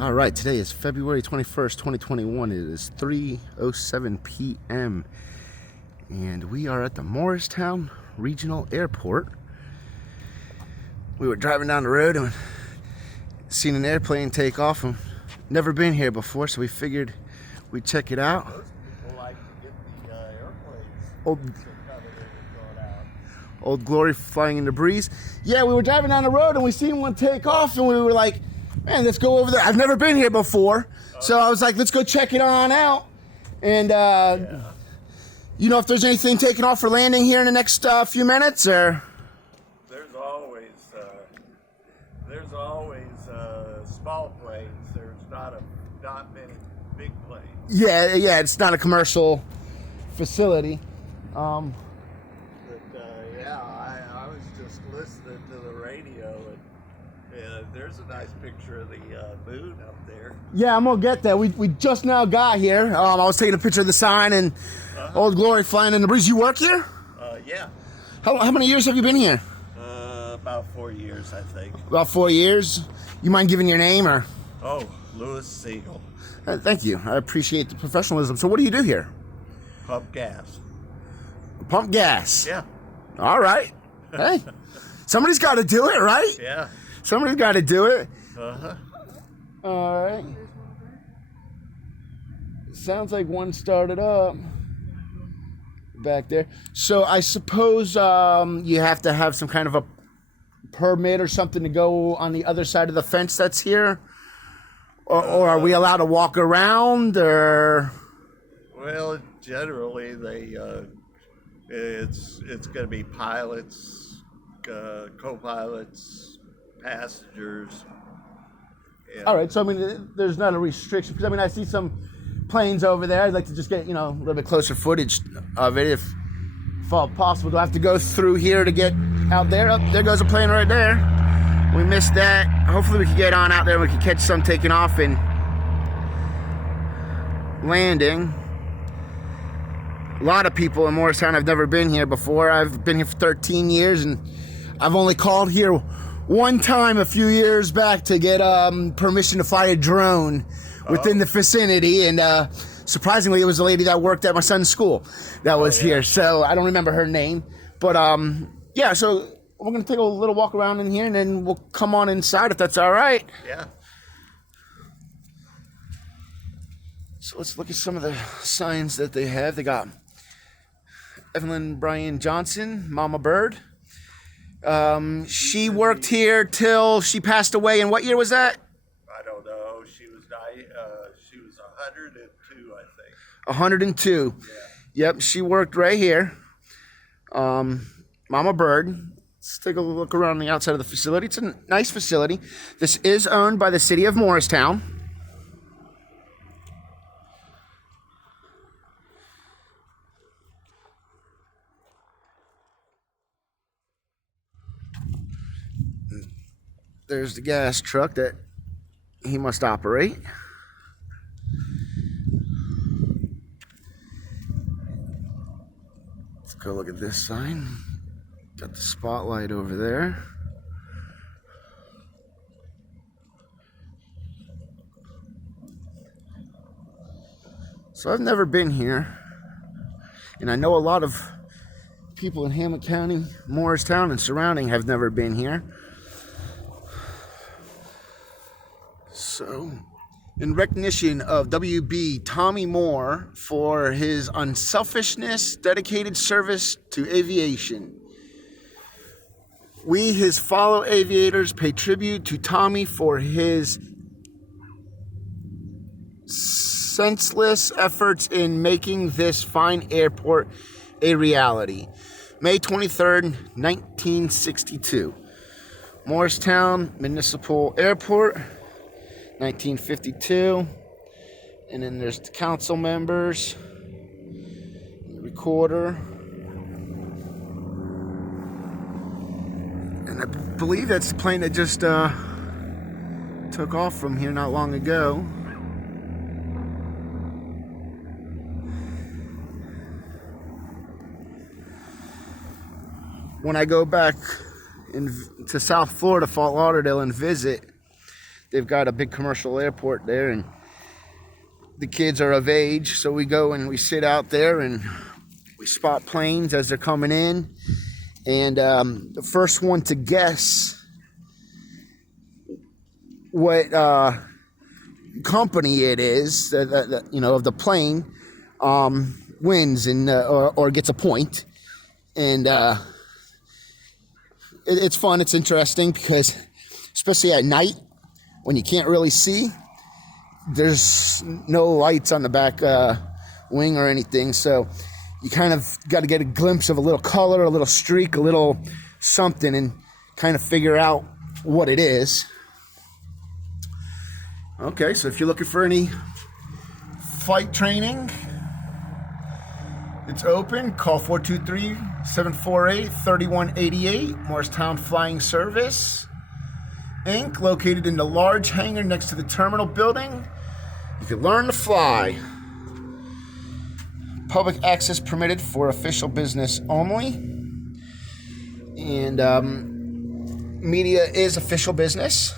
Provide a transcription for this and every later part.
All right, today is February 21st, 2021. It is 3:07 p.m. and we are at the Morristown Regional Airport. We were driving down the road and seen an airplane take off and never been here before, so we figured we'd check it out. Most people like to get the airplanes Old, coming in and going out. Old Glory flying in the breeze. Yeah, we were driving down the road and we seen one take off and we were like, man, let's go over there. I've never been here before, so I was like, let's go check it on out. And you know if there's anything taking off for landing here in the next few minutes, or? There's always small planes. There's not many big planes. Yeah, it's not a commercial facility. But I was just listening to the radio, and there's a nice picture of the moon up there. Yeah, I'm gonna get that. We just now got here. I was taking a picture of the sign and Old Glory flying in the breeze. You work here? Yeah. How many years have you been here? About 4 years, I think. About 4 years. You mind giving your name, or? Oh, Louis Siegel. Thank you. I appreciate the professionalism. So what do you do here? Pump gas. Pump gas. Yeah. All right. Hey, somebody's got to do it, right? Yeah. Somebody's got to do it. Uh-huh. All right. Sounds like one started up back there. So I suppose you have to have some kind of a permit or something to go on the other side of the fence that's here? Or are we allowed to walk around, or? Well, generally it's going to be pilots, co-pilots, passengers. Yeah. All right, so I mean, there's not a restriction, because I mean, I see some planes over there. I'd like to just get, a little bit closer footage of it if all possible. Do I have to go through here to get out there? Oh, there goes a plane right there. We missed that. Hopefully we can get on out there and we can catch some taking off and landing. A lot of people in Morristown have never been here before. I've been here for 13 years and I've only called here one time a few years back to get permission to fly a drone within the vicinity, and surprisingly it was a lady that worked at my son's school that was here, so I don't remember her name, but yeah, so we're gonna take a little walk around in here and then we'll come on inside if that's all right. Yeah. So let's look at some of the signs that they have. They got Evelyn Brian Johnson, Mama Bird. She worked here till she passed away. And what year was that? I don't know. She was 102, I think. 102. Yeah. Yep, she worked right here. Mama Bird. Let's take a look around the outside of the facility. It's a nice facility. This is owned by the city of Morristown. There's the gas truck that he must operate. Let's go look at this sign. Got the spotlight over there. So I've never been here, and I know a lot of people in Hamlet County, Morristown, and surrounding have never been here. So, in recognition of WB Tommy Moore for his unselfishness, dedicated service to aviation, we, his fellow aviators, pay tribute to Tommy for his senseless efforts in making this fine airport a reality. May 23rd, 1962. Morristown Municipal Airport, 1952. And then there's the council members, the recorder. And I believe that's the plane that just took off from here not long ago. When I go back to South Florida, Fort Lauderdale, and visit. They've got a big commercial airport there, and the kids are of age, so we go and we sit out there and we spot planes as they're coming in. And the first one to guess what company it is, of the plane, wins and or gets a point. And it's fun. It's interesting because, especially at night when you can't really see, there's no lights on the back wing or anything, so you kind of got to get a glimpse of a little color, a little streak, a little something, and kind of figure out what it is. Okay, so if you're looking for any flight training, it's open. Call 423-748-3188. Morristown Flying Service, Inc., located in the large hangar next to the terminal building. You can learn to fly. Public access permitted for official business only. And media is official business.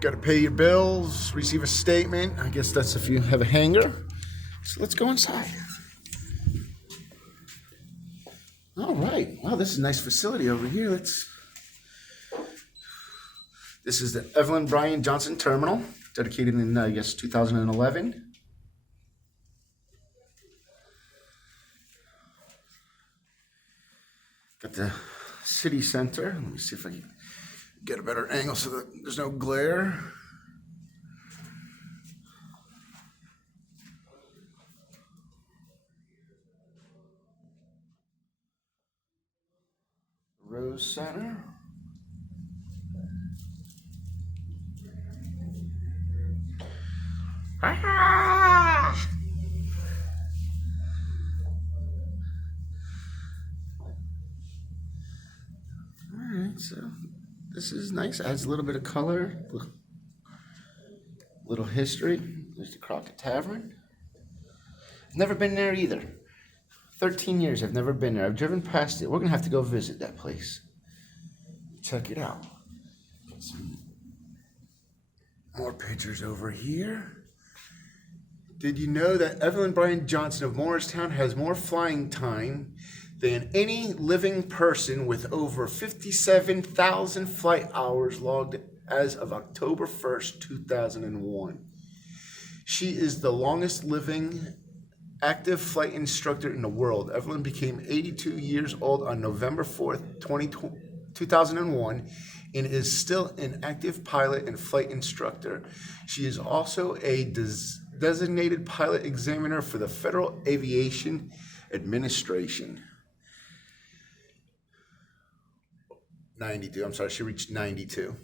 Got to pay your bills, receive a statement. I guess that's if you have a hangar. So let's go inside. All right. Wow, this is a nice facility over here. This is the Evelyn Brian Johnson Terminal, dedicated in, 2011. Got the city center. Let me see if I can get a better angle so that there's no glare. Rose Center. Ah! All right, so this is nice. Adds a little bit of color, little history. There's the Crockett Tavern. Never been there either. 13 years I've never been there. I've driven past it. We're gonna have to go visit that place. Check it out. Some more pictures over here. Did you know that Evelyn Brian Johnson of Morristown has more flying time than any living person, with over 57,000 flight hours logged as of October 1st, 2001. She is the longest living active flight instructor in the world. Evelyn became 82 years old on November 4th, 2001, and is still an active pilot and flight instructor. She is also a designated pilot examiner for the Federal Aviation Administration. 92. I'm sorry, she reached 92.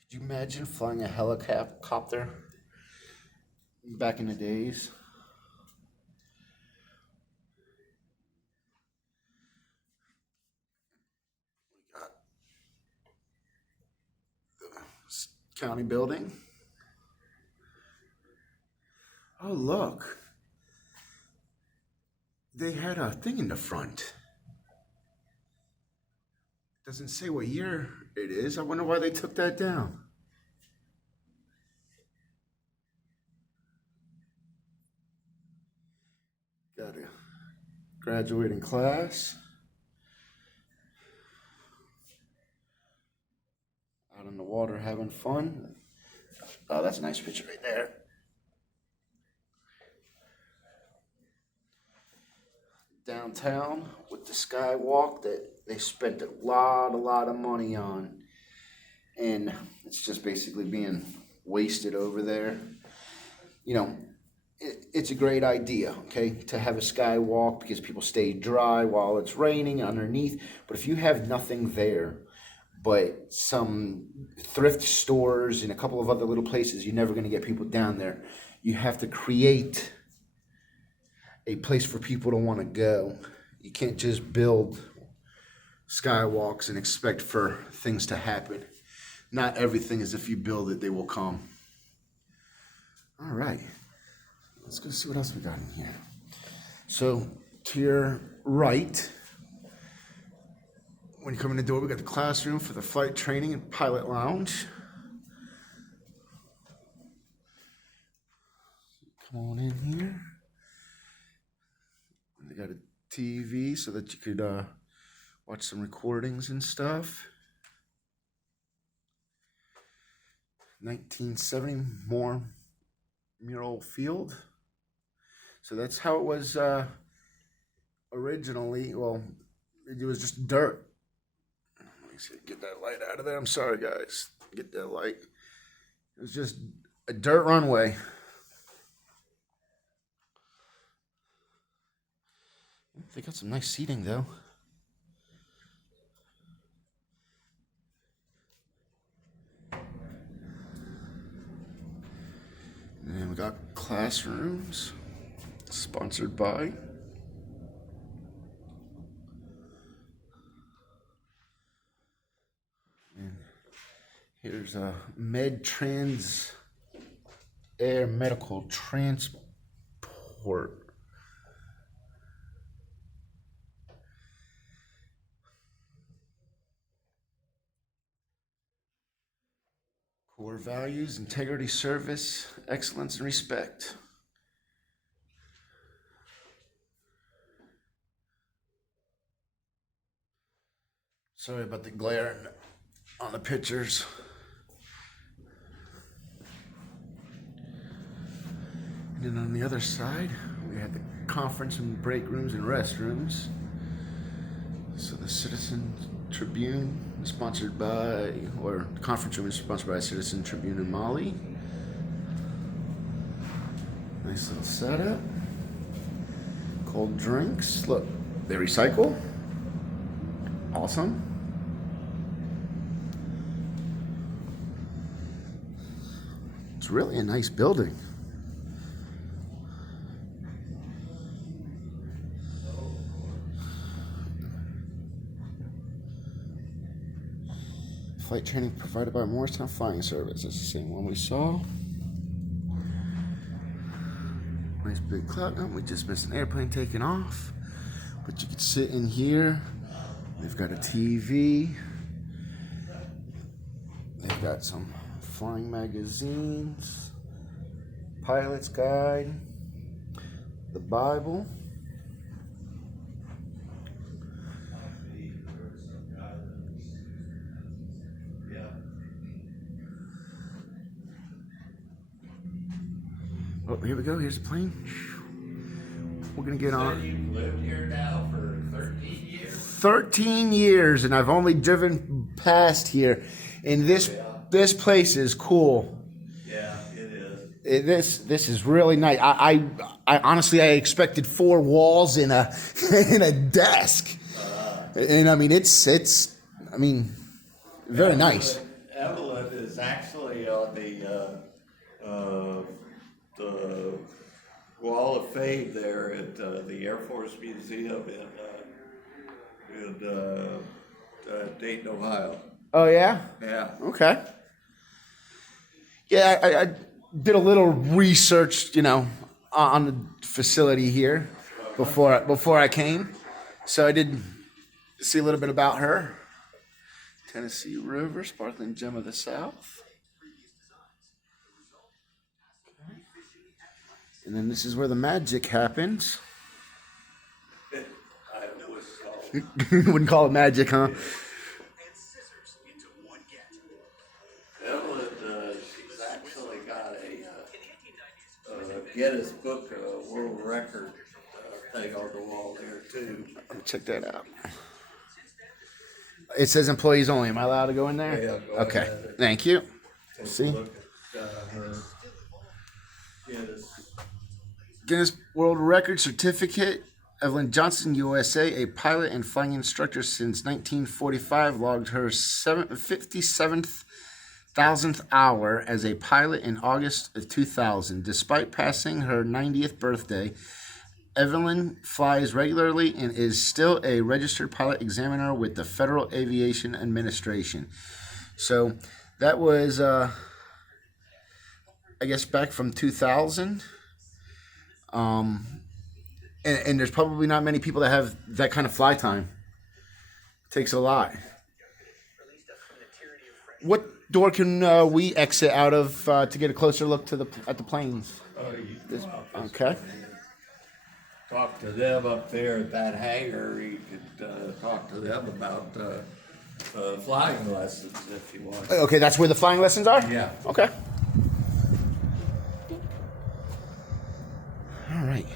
Could you imagine flying a helicopter back in the days? We got the county building. Oh, look. They had a thing in the front. Doesn't say what year it is. I wonder why they took that down. Got a graduating class. Out on the water having fun. Oh, that's a nice picture right there. Downtown with the skywalk that they spent a lot of money on, and it's just basically being wasted over there. You know, it's a great idea, okay, to have a skywalk because people stay dry while it's raining underneath. But if you have nothing there but some thrift stores and a couple of other little places, you're never going to get people down there. You have to create a place for people to want to go. You can't just build skywalks and expect for things to happen. Not everything is if you build it, they will come. All right. Let's go see what else we got in here. So, to your right, when you come in the door, we got the classroom for the flight training and pilot lounge. Come on in here. They got a TV so that you could watch some recordings and stuff. 1970 mural field. So that's how it was originally. Well, it was just dirt. Let me see, get that light out of there. I'm sorry, guys. Get that light. It was just a dirt runway. They got some nice seating, though. And then we got classrooms, sponsored by. And here's a Med Trans Air Medical Transport. Core values: integrity, service, excellence, and respect. Sorry about the glare on the pictures. And then on the other side, we have the conference and break rooms and restrooms. So the Citizen Tribune is sponsored by, or the conference room is sponsored by Citizen Tribune in Mali. Nice little setup. Cold drinks. Look, they recycle. Awesome. It's really a nice building. Flight training provided by Morristown Flying Service. It's the same one we saw. Nice big cloud. Oh, we just missed an airplane taking off. But you could sit in here. They've got a TV. They've got some flying magazines. Pilot's Guide. The Bible. Oh, here we go. Here's the plane. We're going to get on. You've lived here now for 13 years? 13 years, and I've only driven past here. And this place is cool. Yeah, it is. This is really nice. I honestly, I expected 4 walls in a in a desk. And I mean, it's very nice. Evelyn is actually on the Wall of Fame there at the Air Force Museum in Dayton, Ohio. Oh yeah? Yeah. Okay. Yeah, I did a little research, on the facility here before I came. So I did see a little bit about her. Tennessee River, sparkling gem of the South. And then this is where the magic happens. I wouldn't call You wouldn't call it magic, huh? Evelyn, she's actually got a Guinness Book World Record thing on the wall there too. Let me check that out. It says employees only. Am I allowed to go in there? Yeah, go okay. ahead. Thank you. Take See? a look at her Guinness World Record certificate. Evelyn Johnson, USA, a pilot and flying instructor since 1945, logged her 57,000th hour as a pilot in August of 2000. Despite passing her 90th birthday, Evelyn flies regularly and is still a registered pilot examiner with the Federal Aviation Administration. So that was I guess, back from 2000. And there's probably not many people that have that kind of fly time. It takes a lot. What door can we exit out of to get a closer look at the planes? Okay. Talk to them up there at that hangar. You could talk to them about flying lessons if you want. Okay, that's where the flying lessons are? Yeah. Okay. All right.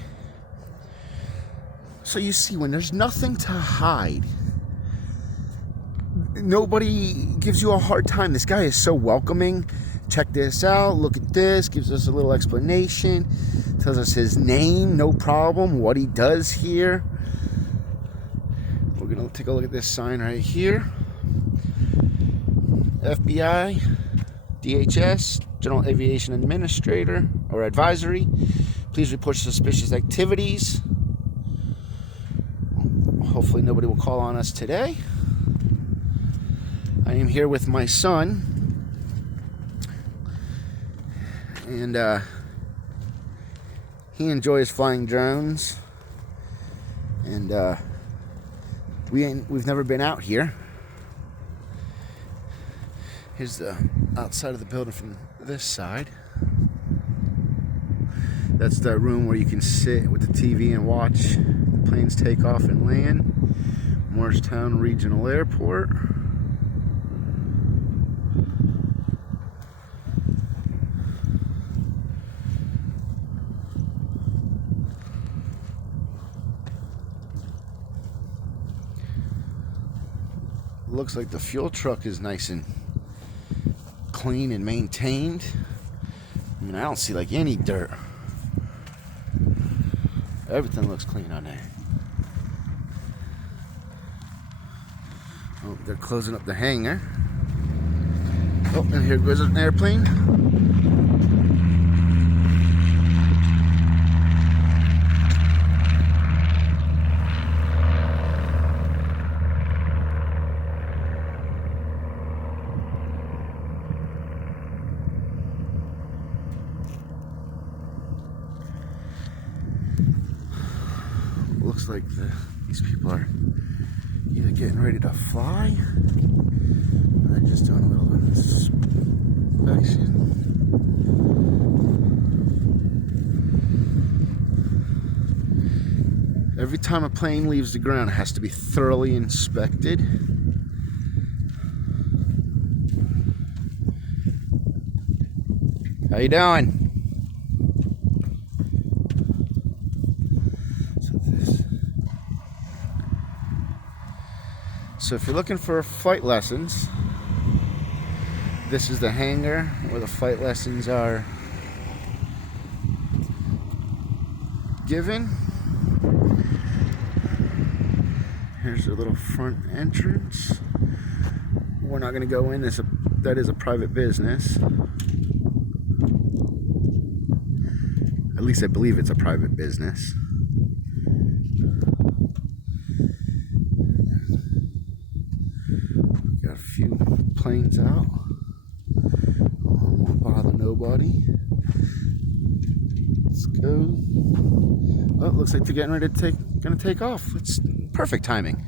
So you see, when there's nothing to hide, nobody gives you a hard time. This guy is so welcoming. Check this out. Look at this. Gives us a little explanation. Tells us his name. No problem. What he does here. We're going to take a look at this sign right here. FBI, DHS, General Aviation Administrator or Advisory. Please report suspicious activities. Hopefully nobody will call on us today. I am here with my son. And he enjoys flying drones. And we've never been out here. Here's the outside of the building from this side. That's the room where you can sit with the TV and watch the planes take off and land. Morristown Reginal Airport. Looks like the fuel truck is nice and clean and maintained. I mean, I don't see like any dirt. Everything looks clean on there. Oh, they're closing up the hangar. Oh, and here goes an airplane. Looks like these people are either getting ready to fly or they're just doing a little inspection. Every time a plane leaves the ground, it has to be thoroughly inspected. How you doing? So if you're looking for flight lessons, this is the hangar where the flight lessons are given. Here's the little front entrance. We're not going to go in. That is a private business. At least I believe it's a private business. Got a few planes out. Won't bother nobody. Let's go. Oh, it looks like they're getting ready to take off. It's perfect timing.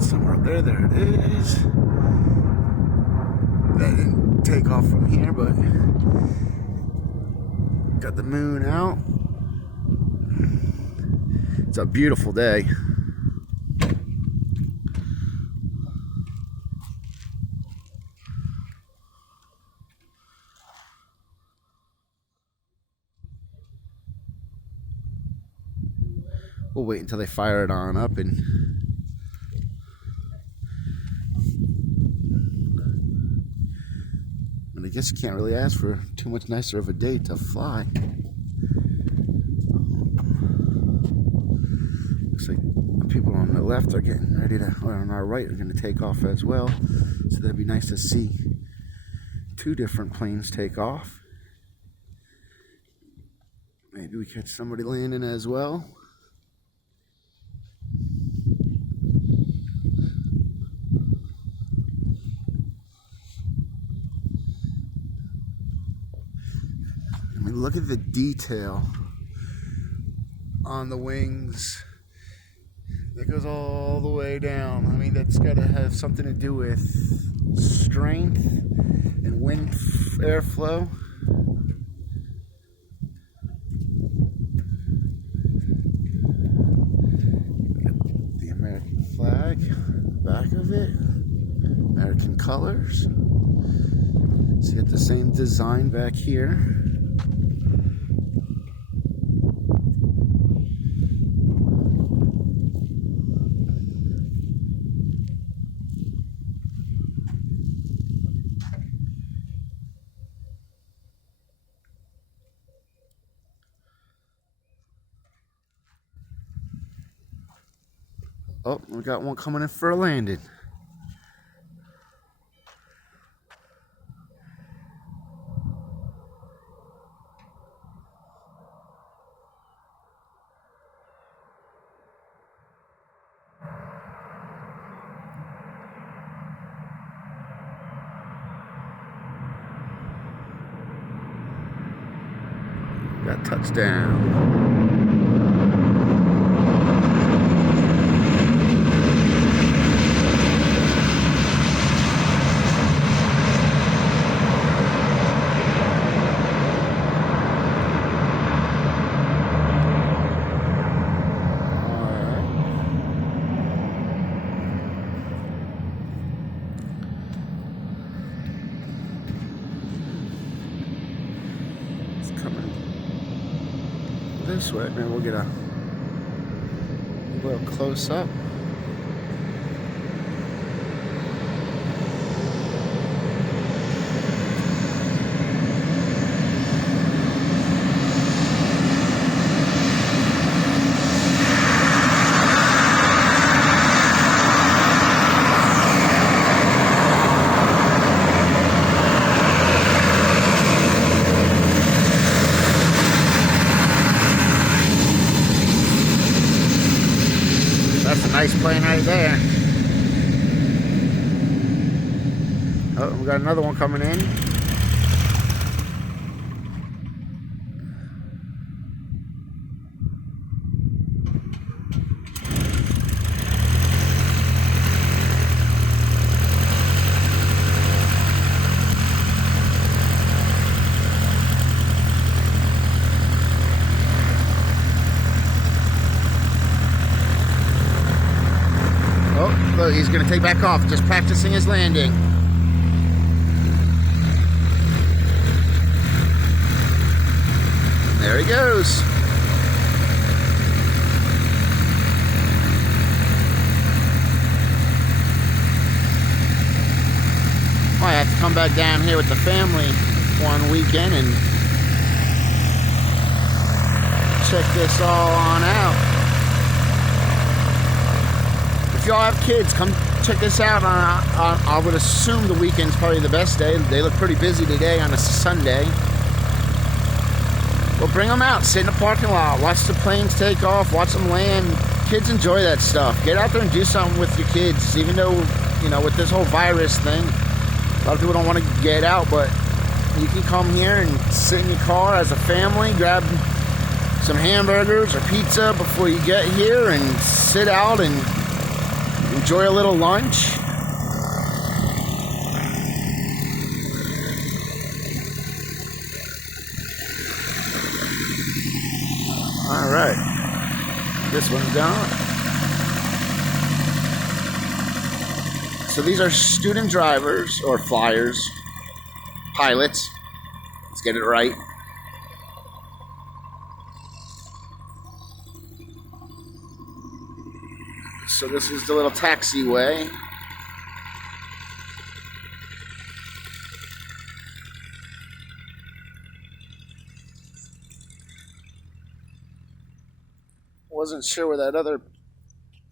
Somewhere up there. There it is. That didn't take off from here, but got the moon out. It's a beautiful day. We'll wait until they fire it on up and I guess you can't really ask for too much nicer of a day to fly. Looks like the people on the left are getting ready to, or on our right are going to take off as well. So that'd be nice to see two different planes take off. Maybe we catch somebody landing as well. I mean, look at the detail on the wings. That goes all the way down. I mean, that's got to have something to do with strength and wind airflow. The American flag, back of it, American colors. So you got the same design back here. Oh, we got one coming in for a landing. Got touchdown. This way, maybe we'll get a little close up. That's a nice plane right there. Oh, we got another one coming in. Look, he's going to take back off, just practicing his landing. There he goes. Might have to come back down here with the family one weekend and check this all on out. If y'all have kids, come check this out on I would assume the weekend's probably the best day. They look pretty busy today on a Sunday. Well, bring them out, sit in the parking lot, watch the planes take off, watch them land. Kids enjoy that stuff. Get out there and do something with your kids, even though, you know, with this whole virus thing, a lot of people don't want to get out, but you can come here and sit in your car as a family, grab some hamburgers or pizza before you get here and sit out and enjoy a little lunch. All right, this one's done. So these are student drivers or flyers, pilots. Let's get it right. So this is the little taxiway. Wasn't sure where that other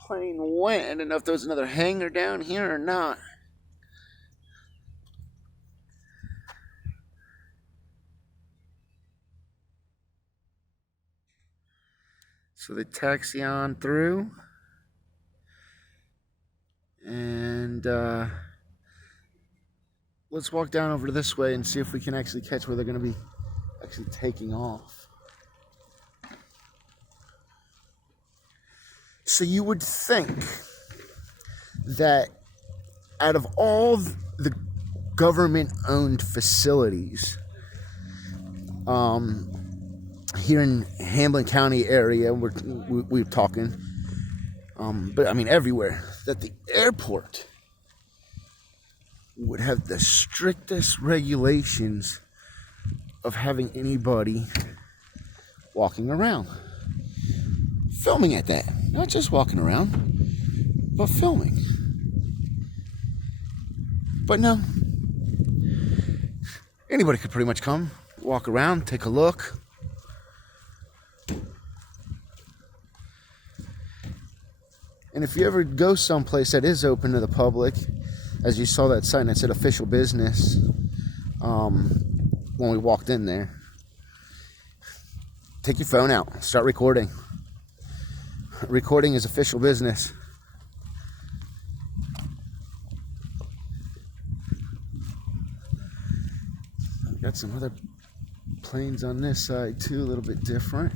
plane went. I didn't know if there was another hangar down here or not. So they taxi on through. And let's walk down over this way and see if we can actually catch where they're going to be actually taking off. So you would think that out of all the government-owned facilities here in Hamlin County area, we're talking, but I mean everywhere, that the airport would have the strictest regulations of having anybody walking around. Filming at that. Not just walking around, but filming. But no. Anybody could pretty much come, walk around, take a look. And if you ever go someplace that is open to the public, as you saw that sign that said official business when we walked in there, take your phone out, start recording. Recording is official business. Got some other planes on this side too, a little bit different.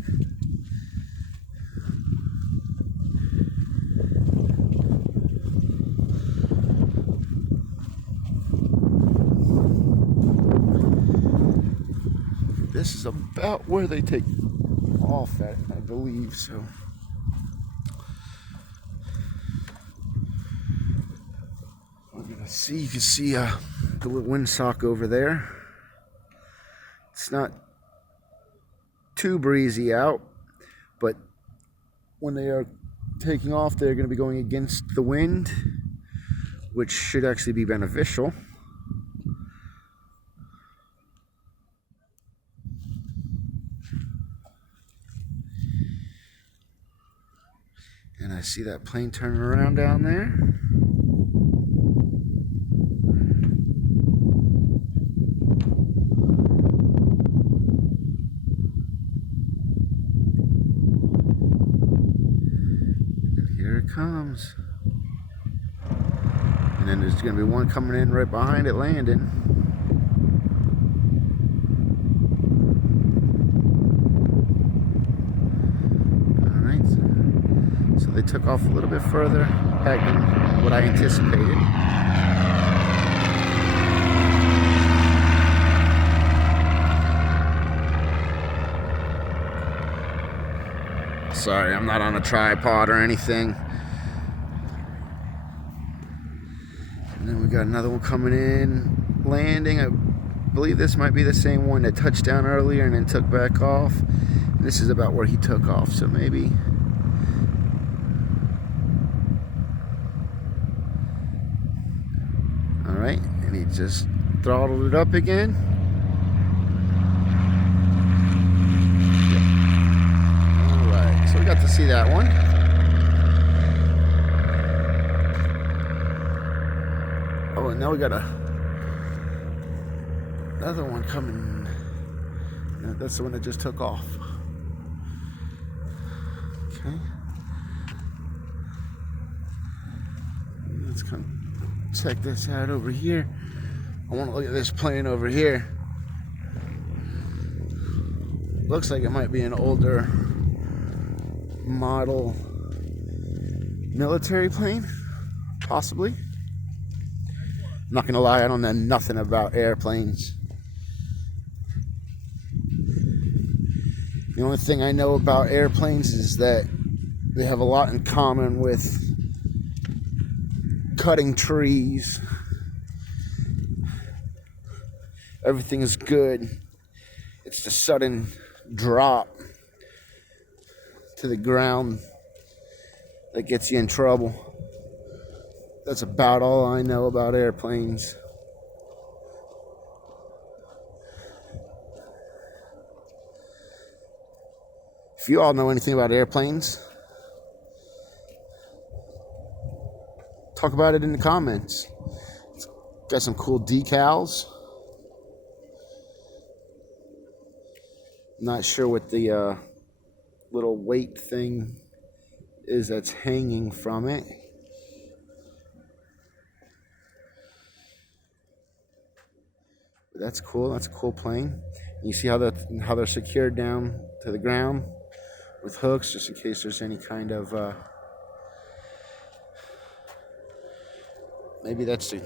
This is about where they take off at, I believe so. We're gonna see, you can see the little windsock over there. It's not too breezy out, but when they are taking off, they're going to be going against the wind, which should actually be beneficial. And I see that plane turning around down there. Comes, and then there's going to be one coming in right behind it landing. All right, so they took off a little bit further back than what I anticipated. Sorry, I'm not on a tripod or anything. And then we got another one coming in, landing. I believe this might be the same one that touched down earlier and then took back off. And this is about where he took off, so maybe. All right, and he just throttled it up again. All right, so we got to see that one. Oh, and now we got another one coming. That's the one that just took off. Okay. Let's come check this out over here. I want to look at this plane over here. Looks like it might be an older model military plane, possibly. I'm not gonna lie, I don't know nothing about airplanes. The only thing I know about airplanes is that they have a lot in common with cutting trees. Everything is good. It's the sudden drop to the ground that gets you in trouble. That's about all I know about airplanes. If you all know anything about airplanes, talk about it in the comments. It's got some cool decals. Not sure what the little weight thing is that's hanging from it. That's cool. That's a cool plane. You see how they're secured down to the ground with hooks, just in case there's any kind of maybe that's to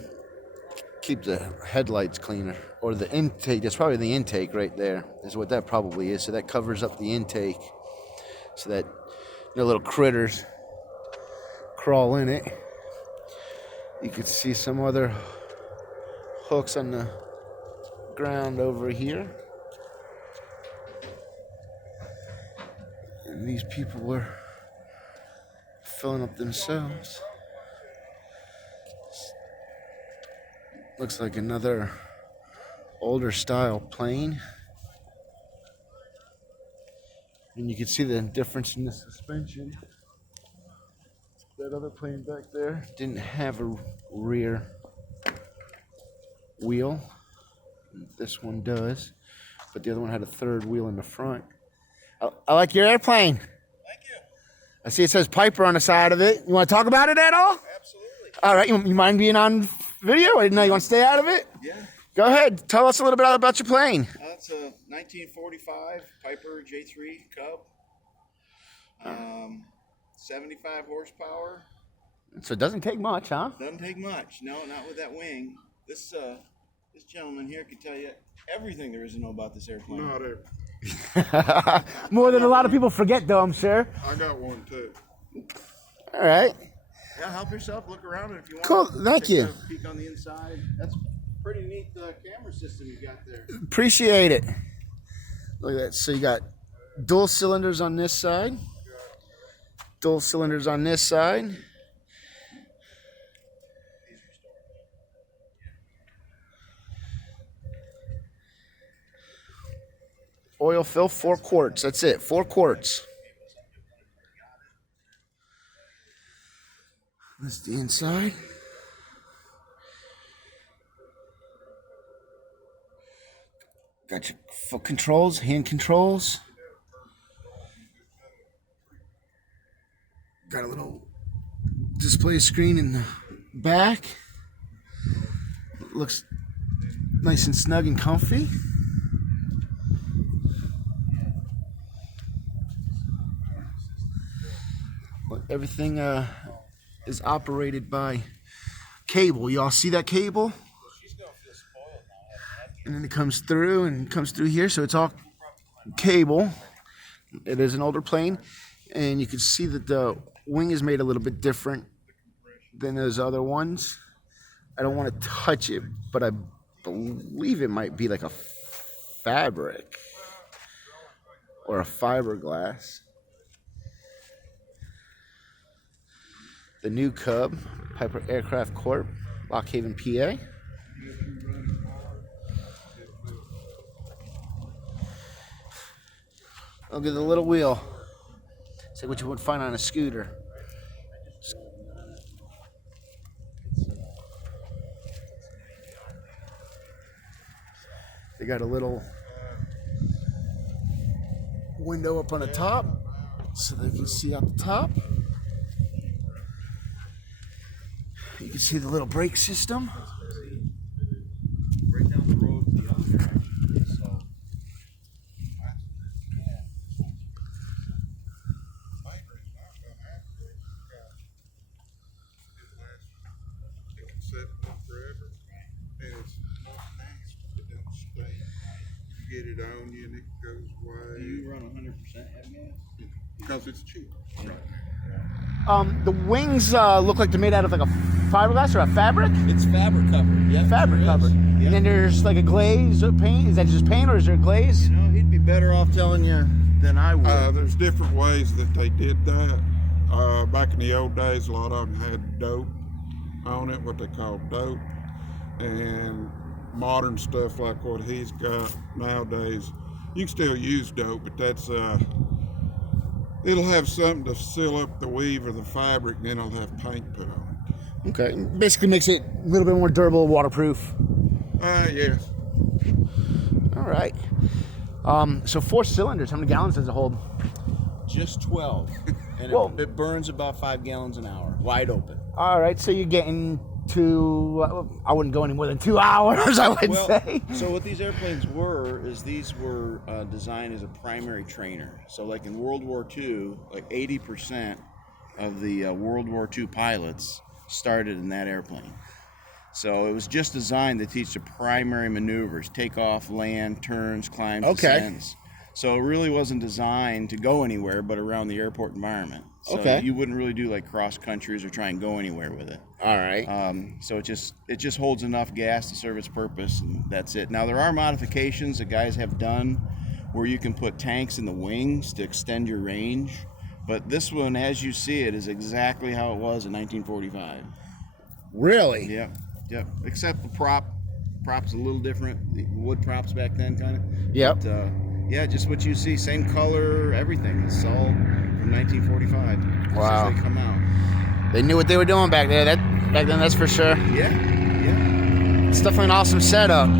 keep the headlights cleaner, or the intake. That's probably the intake right there. Is what that probably is. So that covers up the intake, so that little critters crawl in it. You could see some other hooks on the ground over here. And these people were filling up themselves. Looks like another older style plane. And you can see the difference in the suspension. That other plane back there didn't have a rear wheel. This one does, but the other one had a third wheel in the front. I like your airplane. Thank you. I see it says Piper on the side of it. You want to talk about it at all? Absolutely. All right. You mind being on video? I didn't know you want to stay out of it. Yeah. Go ahead. Tell us a little bit about your plane. It's a 1945 Piper J3 Cub. 75 horsepower. So it doesn't take much, huh? Doesn't take much. No, not with that wing. This gentleman here can tell you everything there is to know about this airplane. Not every. More than a lot of people forget, though, I'm sure. I got one too. All right. Yeah, help yourself. Look around it if you want. Cool. Thank you. A peek on the inside. That's pretty neat camera system you got there. Appreciate it. Look at that. So you got dual cylinders on this side. Dual cylinders on this side. Oil fill, 4 quarts. That's it, 4 quarts. That's the inside. Got your foot controls, hand controls. Got a little display screen in the back. Looks nice and snug and comfy. Everything is operated by cable. Y'all see that cable? And then it comes through here, so it's all cable. It is an older plane, and you can see that the wing is made a little bit different than those other ones. I don't want to touch it, but I believe it might be like a fabric or a fiberglass. The new Cub, Piper Aircraft Corp, Lock Haven, PA. Look at the little wheel. It's like what you would find on a scooter. They got a little window up on the top so they can see out the top. You can see the little brake system. Right down the road to the other actually. So It can sit forever, and it's not nice. It doesn't stay. You get it on you, and it goes do away you run 100% head gas? because it's cheap. The wings look like they're made out of like a fiberglass or a fabric? It's fabric covered. Yeah, Fabric sure covered. is. Yeah. And then there's like a glaze or paint. Is that just paint or is there a glaze? You know, he'd be better off telling you than I would. There's different ways that they did that. Back in the old days, a lot of them had dope on it, what they call dope. And modern stuff like what he's got nowadays, you can still use dope, but that's it'll have something to seal up the weave or the fabric, and then it'll have paint put on it. Okay. Basically makes it a little bit more durable, waterproof. Yes. All right. So 4 cylinders. How many gallons does it hold? just 12, and Well- it burns about 5 gallons an hour, wide open. All right, so you're getting to, I wouldn't go any more than 2 hours, I would say. So what these airplanes were is these were designed as a primary trainer. So like in World War II, like 80% of the World War II pilots started in that airplane. So it was just designed to teach the primary maneuvers: takeoff, land, turns, climbs, descents. So it really wasn't designed to go anywhere but around the airport environment. So you wouldn't really do like cross countries or try and go anywhere with it. All right. So it just holds enough gas to serve its purpose, and that's it. Now there are modifications that guys have done where you can put tanks in the wings to extend your range, but this one, as you see it, is exactly how it was in 1945. Really? Yep. Except the prop's a little different. The wood props back then, kind of. Yep. But, yeah, just what you see, same color, everything. It's all from 1945. Wow. As they come out. They knew what they were doing back there. Back then, that's for sure. Yeah. It's definitely an awesome setup.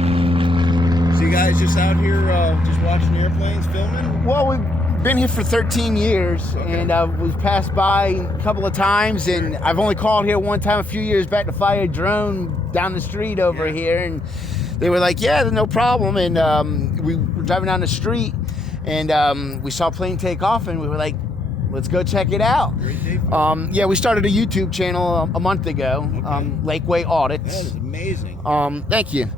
So you guys just out here just watching airplanes, filming? Well, we've been here for 13 years, and we've passed by a couple of times, and I've only called here one time a few years back to fly a drone down the street over here, and they were like, yeah, no problem. And we were driving down the street, and we saw a plane take off, and we were like, let's go check it out. Great day for you. Yeah, we started a YouTube channel a month ago, Lakeway Audits. That is amazing. Thank you.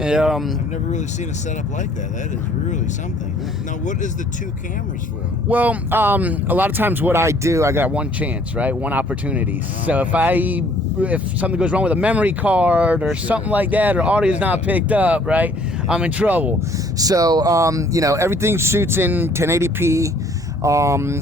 I've never really seen a setup like that. That is really something. Now, what is the 2 cameras for? Well, a lot of times what I do, I got one chance, right? One opportunity. So if something goes wrong with a memory card or something like that, or audio's not picked up, right, I'm in trouble. So, everything shoots in 1080p.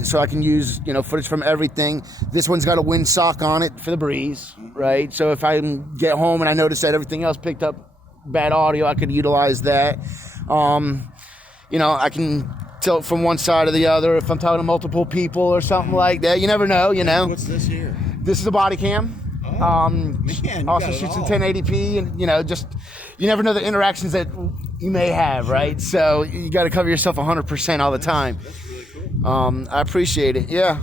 So I can use, footage from everything. This one's got a windsock on it for the breeze, right? So if I get home and I notice that everything else picked up bad audio, I could utilize that. I can tilt from one side to the other if I'm talking to multiple people or something like that. You never know, What's this here? This is a body cam. Man, you Also got it shoots in all. 1080p, and just you never know the interactions that you may have, right? So you got to cover yourself 100% all the time. That's really cool. I appreciate it. Yeah,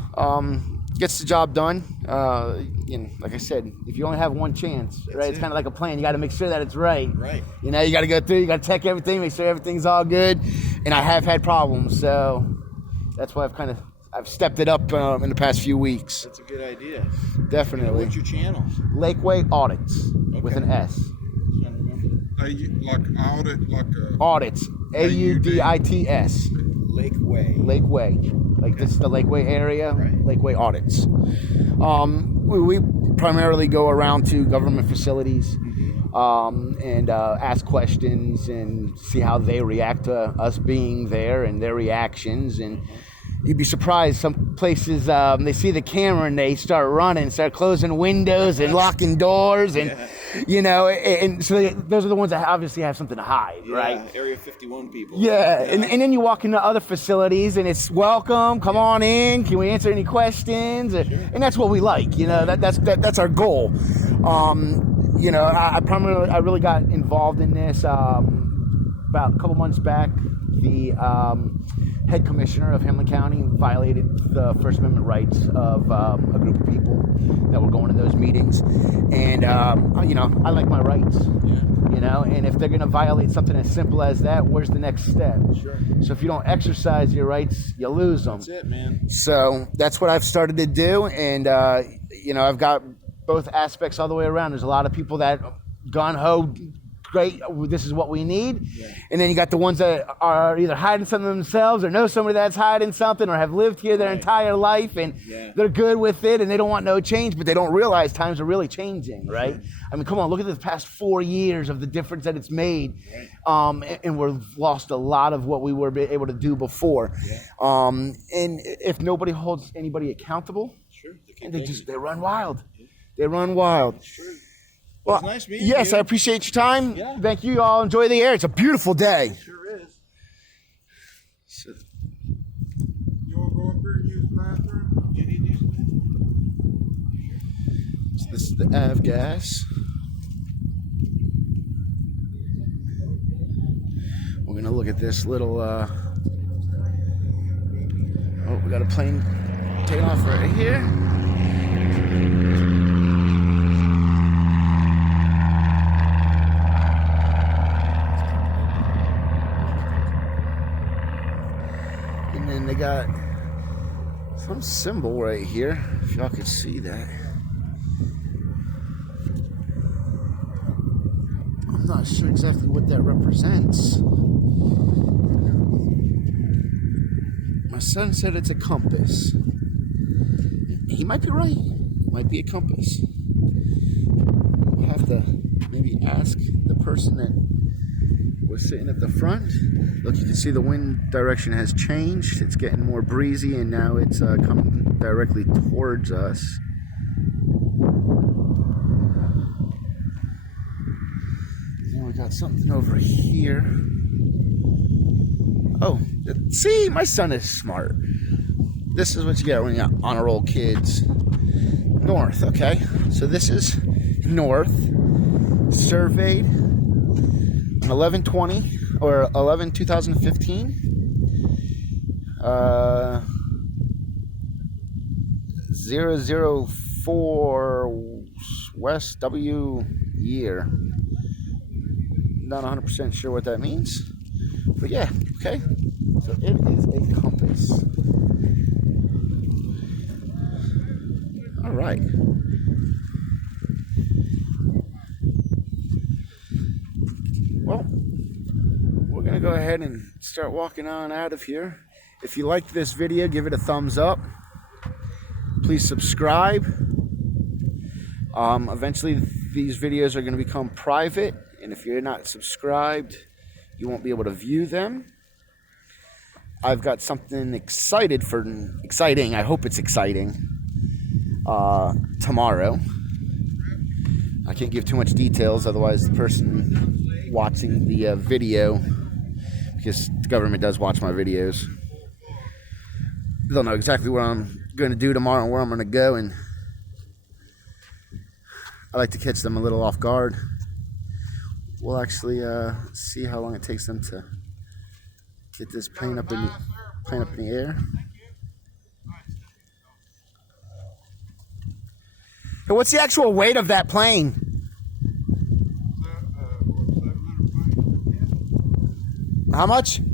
gets the job done. Like I said, if you only have one chance, right? It's kind of like a plane. You got to make sure that it's right. Right. You got to go through. You got to check everything, make sure everything's all good. And I have had problems, so that's why I've stepped it up in the past few weeks. That's a good idea. Definitely. What's your channel? Lakeway Audits with an S. Trying to remember. Like audit, like a Audits. AUDITS. Lakeway. Lakeway. Like this is the Lakeway area. Right. Lakeway Audits. We primarily go around to government facilities and ask questions and see how they react to us being there and their reactions. And you'd be surprised, some places they see the camera and they start running, start closing windows and locking doors, and and so those are the ones that obviously have something to hide, right? Area 51 people. Yeah, and then you walk into other facilities and it's welcome, come on in, can we answer any questions? And that's what we like, that's our goal. I really got involved in this about a couple months back. The head commissioner of Hamlin County violated the First Amendment rights of a group of people that were going to those meetings, and I like my rights. And if they're going to violate something as simple as that, where's the next step? Sure. So if you don't exercise your rights, you lose them. That's it, man. So that's what I've started to do, and I've got both aspects all the way around. There's a lot of people that gun-ho, great, this is what we need. And then you got the ones that are either hiding something themselves or know somebody that's hiding something or have lived here their entire life, and they're good with it and they don't want no change, but they don't realize times are really changing, right? I mean, come on, look at the past 4 years of the difference that it's made. And we've lost a lot of what we were able to do before. And if nobody holds anybody accountable, they run wild. They run wild. That's true. Well, It's nice meeting yes, you. I appreciate your time. Yeah. Thank you. All enjoy the air. It's a beautiful day. It sure is. You want to go up here and use the bathroom? Do you need to use it? So this is the avgas. We're gonna look at this little. Oh, we got a plane taking off right here. And then they got some symbol right here, if y'all could see that. I'm not sure exactly what that represents. My son said it's a compass. He might be right. It might be a compass. We'll have to maybe ask the person that was sitting at the front. Look, you can see the wind direction has changed. It's getting more breezy, and now it's coming directly towards us. And we got something over here. Oh, see, my son is smart. This is what you get when you got honor roll kids. North, okay. So this is north. Surveyed on 11/20 or 11/2015. 004 West W year. Not 100% sure what that means. But yeah, okay. So it is a compass. All right. Well, we're going to go ahead and start walking on out of here. If you liked this video, give it a thumbs up. Please subscribe. Eventually, these videos are going to become private. And if you're not subscribed, you won't be able to view them. I've got something exciting. I hope it's exciting. Tomorrow. I can't give too much details, otherwise the person watching the video, because the government does watch my videos, they'll know exactly what I'm going to do tomorrow and where I'm going to go, and I like to catch them a little off guard. We'll actually see how long it takes them to get this plane up in the air. Hey, what's the actual weight of that plane? How much? They're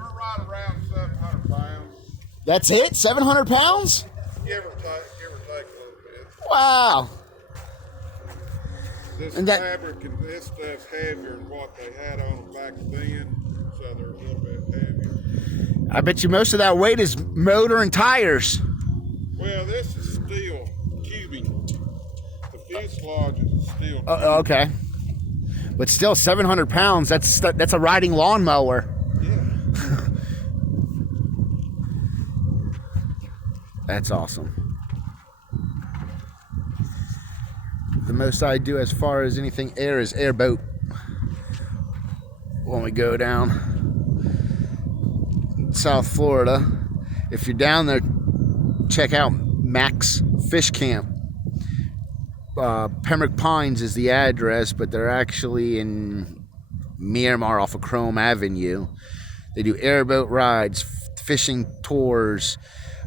right around 700 pounds. That's it? 700 pounds? Give or take a little bit. Wow. This And that- fabric and this stuff's heavier than what they had on them back then, so they're a little bit heavier. I bet you most of that weight is motor and tires. Well, this is steel tubing. The fuselage is steel tubing. Okay. But still, 700 pounds, that's a riding lawnmower. Yeah. That's awesome. The most I do as far as anything air is airboat. When we go down South Florida, if you're down there, check out Max Fish Camp. Pembroke Pines is the address, but they're actually in Miramar off of Chrome Avenue. They do airboat rides, fishing tours.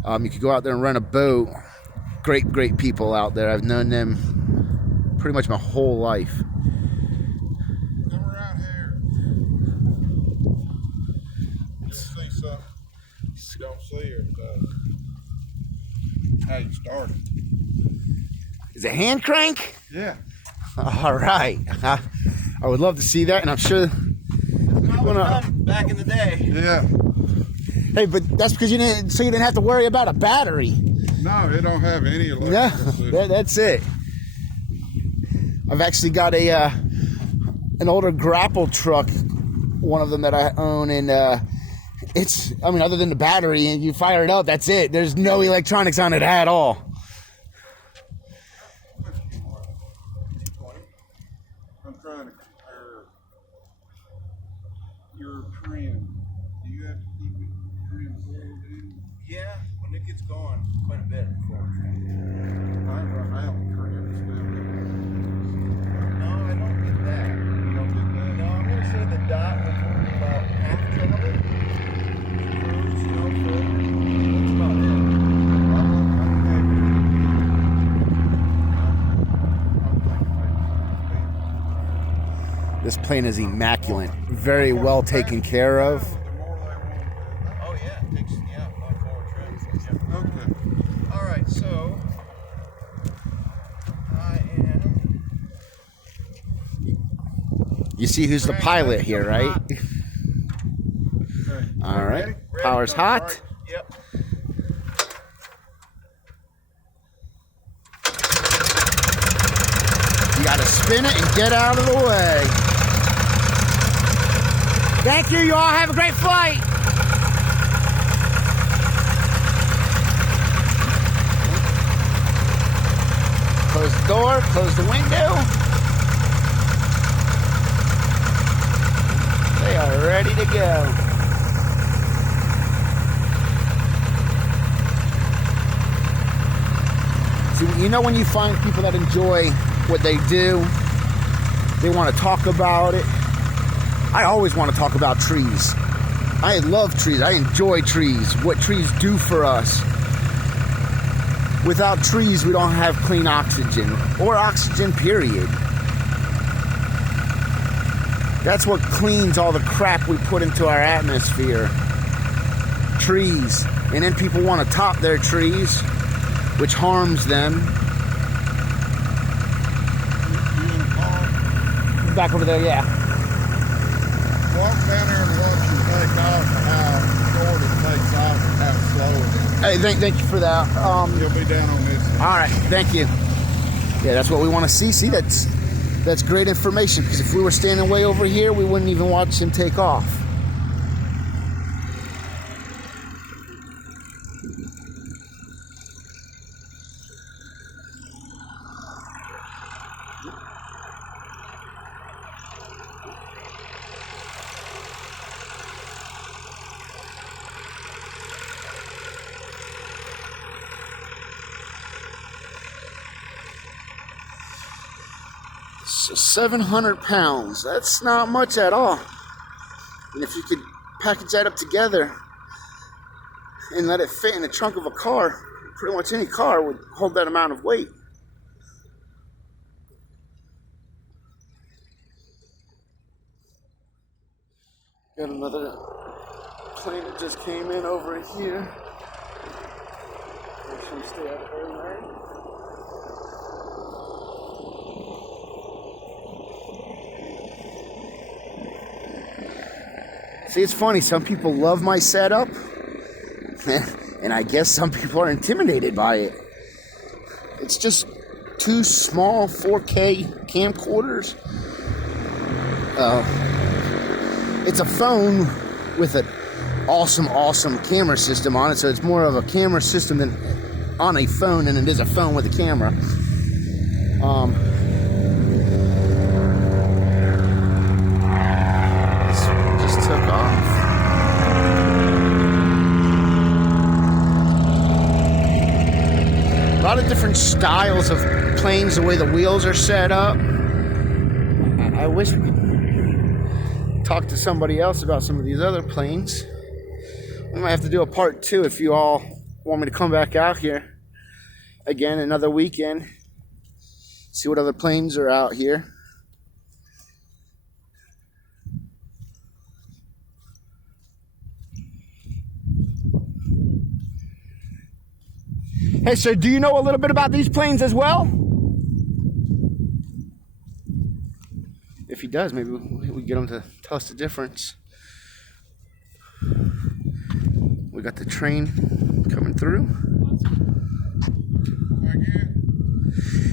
You could go out there and rent a boat. Great people out there. I've known them pretty much my whole life. Come around here. You'll see something you don't see here today. How you started. Is it hand crank? Yeah. All right. I would love to see that, and I'm sure. Back in the day. Yeah. Hey, but that's because you didn't have to worry about a battery. No, it don't have any No, electricity. that's it. I've actually got an older grapple truck, one of them that I own, and other than the battery, and you fire it up, that's it. There's no electronics on it at all. I'm trying to compare your trim. Do you have to keep it trim forward in? Yeah, when it gets going, quite a bit. I run out of trim still. No, I don't get that. You don't get that? No, I'm gonna say the dot will move about half turn of it. Cruise, for This plane is immaculate, very well taken care of. Oh yeah, it takes about 4 trips. Yep. Okay. All right, so I am. You see who's the pilot here, right? Okay. All right, Ready? power's Go. hot. All right. Yep. You gotta spin it and get out of the way. Thank you, you all have a great flight. Close the door, close the window. They are ready to go. See, you know when you find people that enjoy what they do, they want to talk about it. I always want to talk about trees. I love trees. I enjoy trees. What trees do for us. Without trees, we don't have clean oxygen, or oxygen, period. That's what cleans all the crap we put into our atmosphere. Trees. And then people want to top their trees, which harms them. You in the car? Back over there, yeah. Walk down there and watch them take off, and how short it takes off and how slow it is. Hey, thank you for that. You'll be down on this side. All right, thank you. Yeah, that's what we want to see. See, that's great information, because if we were standing way over here, we wouldn't even watch him take off. So 700 pounds, that's not much at all. And if you could package that up together and let it fit in the trunk of a car, pretty much any car would hold that amount of weight. Got another plane that just came in over here. Make sure we stay out of her way. See, it's funny, some people love my setup, and I guess some people are intimidated by it. It's just 2 small 4K camcorders. It's a phone with an awesome camera system on it, so it's more of a camera system than on a phone than it is a phone with a camera. A lot of different styles of planes, the way the wheels are set up. I wish we could talk to somebody else about some of these other planes. We might have to do a part 2 if you all want me to come back out here again another weekend. See what other planes are out here. Hey, sir, do you know a little bit about these planes as well? If he does, maybe we get him to tell us the difference. We got the train coming through.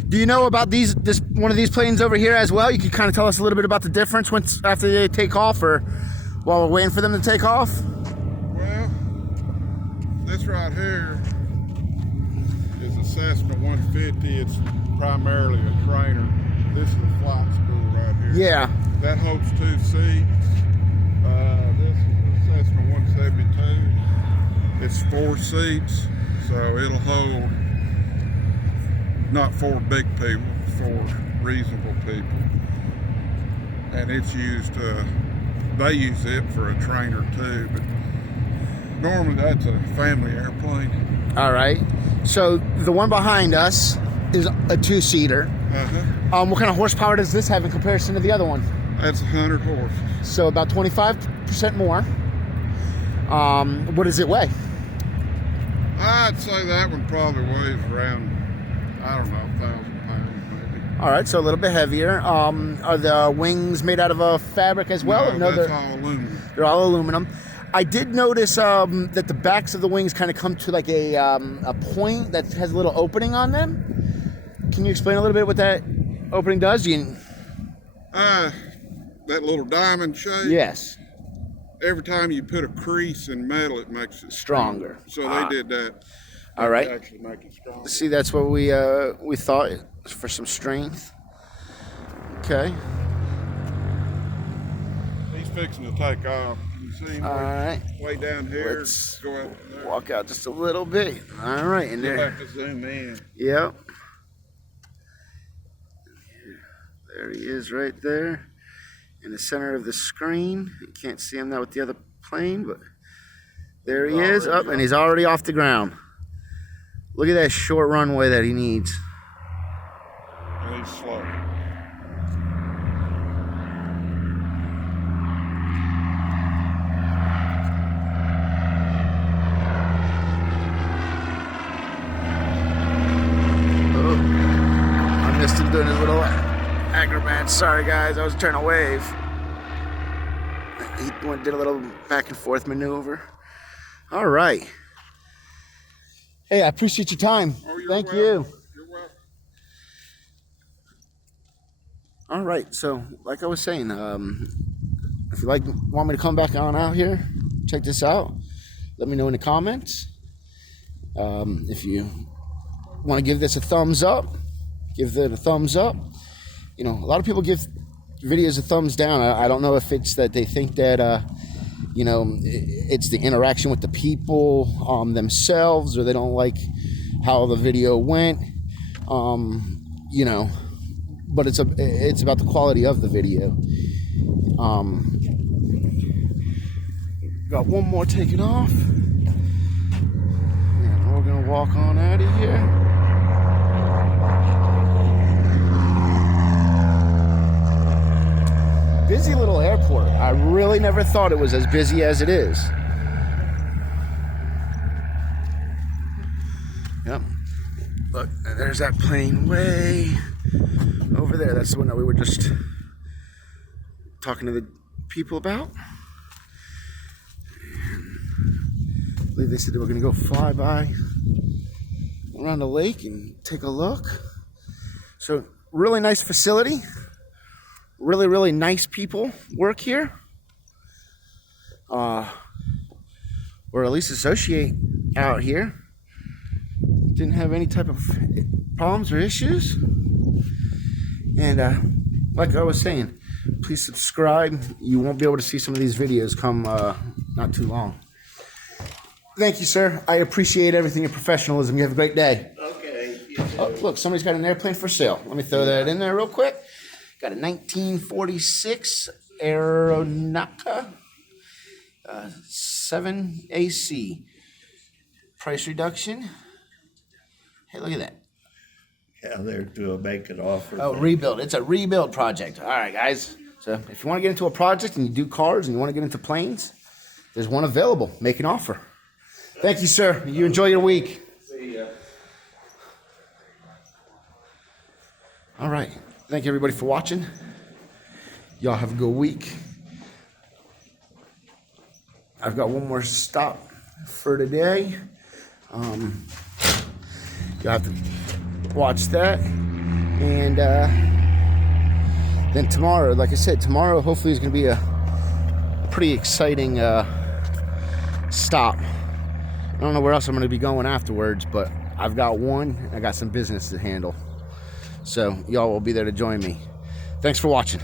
Do you know about this one of these planes over here as well? You could kind of tell us a little bit about the difference after they take off, or while we're waiting for them to take off? Well, this right here is a Cessna 150. It's primarily a trainer. This is a flight school right here. Yeah. That holds 2 seats. This is a Cessna 172. It's 4 seats, so it'll hold not 4 big people, 4 reasonable people. And it's used, they use it for a trainer too, but normally that's a family airplane. All right. So the one behind us is a 2-seater. Uh-huh. What kind of horsepower does this have in comparison to the other one? That's 100 horses. So about 25% more. What does it weigh? I'd say that one probably weighs around, I don't know, 1,000 pounds maybe. All right, so a little bit heavier. Are the wings made out of a fabric as well? No, that's all aluminum. They're all aluminum. I did notice that the backs of the wings kind of come to like a point that has a little opening on them. Can you explain a little bit what that opening does? That little diamond shape. Yes. Every time you put a crease in metal, it makes it Stronger. So they did that. All right. To actually make it stronger. See, that's what we thought for some strength. Okay. He's fixing to take off. You see him All right. way down here. Let's go out there. walk out just a little bit. All right, and You'll there. have to zoom in. Yep. There he is right there in the center of the screen. You can't see him now with the other plane, but there he is up, and he's already off the ground. Look at that short runway that he needs. And he's slow. Oh, I missed him doing his little acrobats. Sorry guys, I was trying to wave. He did a little back and forth maneuver. All right. Hey, I appreciate your time. Thank you. You're welcome. All right, so like I was saying, if you want me to come back on out here, check this out. Let me know in the comments. If you want to give this a thumbs up, give it a thumbs up. You know, a lot of people give videos a thumbs down. I don't know if it's that they think that you know, it's the interaction with the people themselves, or they don't like how the video went. You know, but it's about the quality of the video. Got one more taken off, and we're gonna walk on out of here. Busy little airport. I really never thought it was as busy as it is. Yep. Look, there's that plane way over there. That's the one that we were just talking to the people about. I believe they said they were going to go fly by around the lake and take a look. So, really nice facility. Really, really nice people work here. Or at least associate out here. Didn't have any type of problems or issues. And like I was saying, please subscribe. You won't be able to see some of these videos come not too long. Thank you, sir. I appreciate everything, your professionalism. You have a great day. Okay. Oh, look, somebody's got an airplane for sale. Let me throw that in there real quick. Got a 1946 Aeronautica 7AC. Price reduction. Hey, look at that. Yeah, they're to make an offer. Oh, rebuild. It's a rebuild project. All right, guys. So if you want to get into a project and you do cars and you want to get into planes, there's one available. Make an offer. Thank you, sir. You enjoy your week. See ya. All right. Thank you, everybody, for watching. Y'all have a good week. I've got one more stop for today. You'll have to watch that. And then tomorrow, like I said, tomorrow hopefully is going to be a pretty exciting stop. I don't know where else I'm going to be going afterwards, but I've got one. I got some business to handle. So y'all will be there to join me. Thanks for watching.